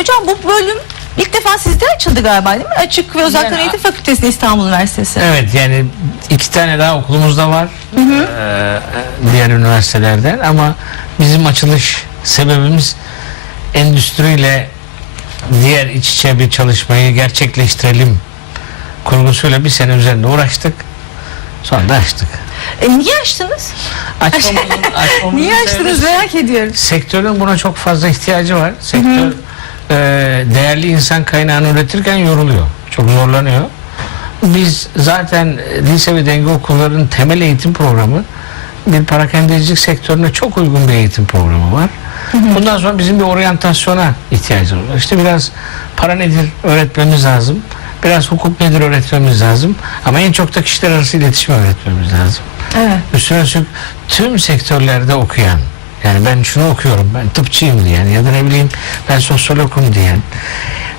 Hocam bu bölüm ilk defa sizde açıldı galiba değil mi? Açık ve Uzaktan Yani- Eğitim Fakültesi İstanbul Üniversitesi. Evet yani iki tane daha okulumuz da var Ee, diğer üniversitelerden ama bizim açılış sebebimiz endüstriyle diğer iç içe bir çalışmayı gerçekleştirelim kurgusuyla bir sene üzerinde uğraştık. Sonra da açtık. E, niye açtınız? Açmamızın, açmamızın Niye açtınız merak ediyorum. Sektörün buna çok fazla ihtiyacı var. Sektör e, değerli insan kaynağını üretirken yoruluyor. Çok zorlanıyor. Biz zaten lise ve denge okullarının temel eğitim programı bir parakendecilik sektörüne çok uygun bir eğitim programı var. Bundan sonra bizim bir oryantasyona ihtiyacımız var. İşte biraz para nedir öğretmemiz lazım. Biraz hukuk nedir öğretmemiz lazım. Ama en çok da kişiler arası iletişim öğretmemiz lazım. Evet. Üstüne üstlük tüm sektörlerde okuyan yani ben şunu okuyorum ben tıpçıyım diyen ya da ne bileyim ben sosyologum diyen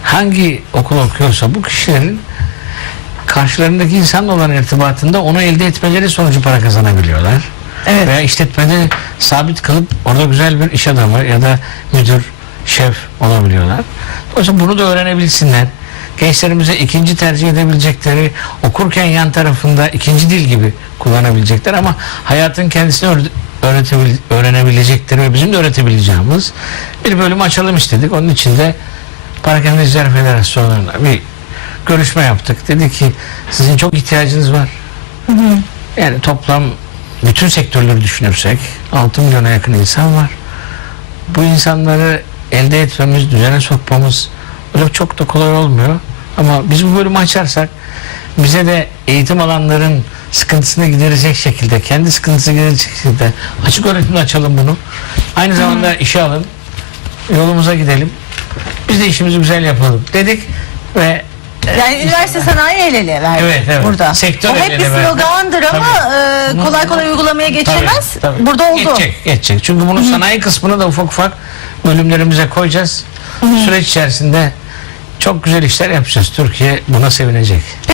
hangi okul okuyorsa bu kişilerin karşılarındaki insanla olan irtibatında onu elde etmeleri sonucu para kazanabiliyorlar. Evet. Veya işletmede sabit kalıp orada güzel bir iş adamı ya da müdür, şef olabiliyorlar. Dolayısıyla bunu da öğrenebilsinler. Gençlerimize ikinci tercih edebilecekleri, okurken yan tarafında ikinci dil gibi kullanabilecekler ama hayatın kendisini öğretebil- öğrenebilecekleri ve bizim de öğretebileceğimiz bir bölüm açalım istedik. Onun için de Parakendeciler Federasyonu'na bir görüşme yaptık. Dedi ki sizin çok ihtiyacınız var. Yani toplam bütün sektörleri düşünürsek 6 milyona yakın insan var. Bu insanları elde etmemiz, düzene sokmamız öyle çok da kolay olmuyor. Ama biz bu bölümü açarsak bize de eğitim alanların sıkıntısını giderecek şekilde, kendi sıkıntısını giderecek şekilde açık öğretimde açalım bunu. Aynı zamanda işe alın, yolumuza gidelim. Biz de işimizi güzel yapalım dedik ve Yani üniversite sanayi el ele verdi Evet, evet. burada. Sektör o hep bir verdi. slogandır ama e, kolay kolay uygulamaya geçemez. Tabii, tabii. Burada oldu. Geçecek, geçecek. Çünkü bunun sanayi kısmını da ufak ufak bölümlerimize koyacağız. Süreç içerisinde çok güzel işler yapacağız. Türkiye buna sevinecek.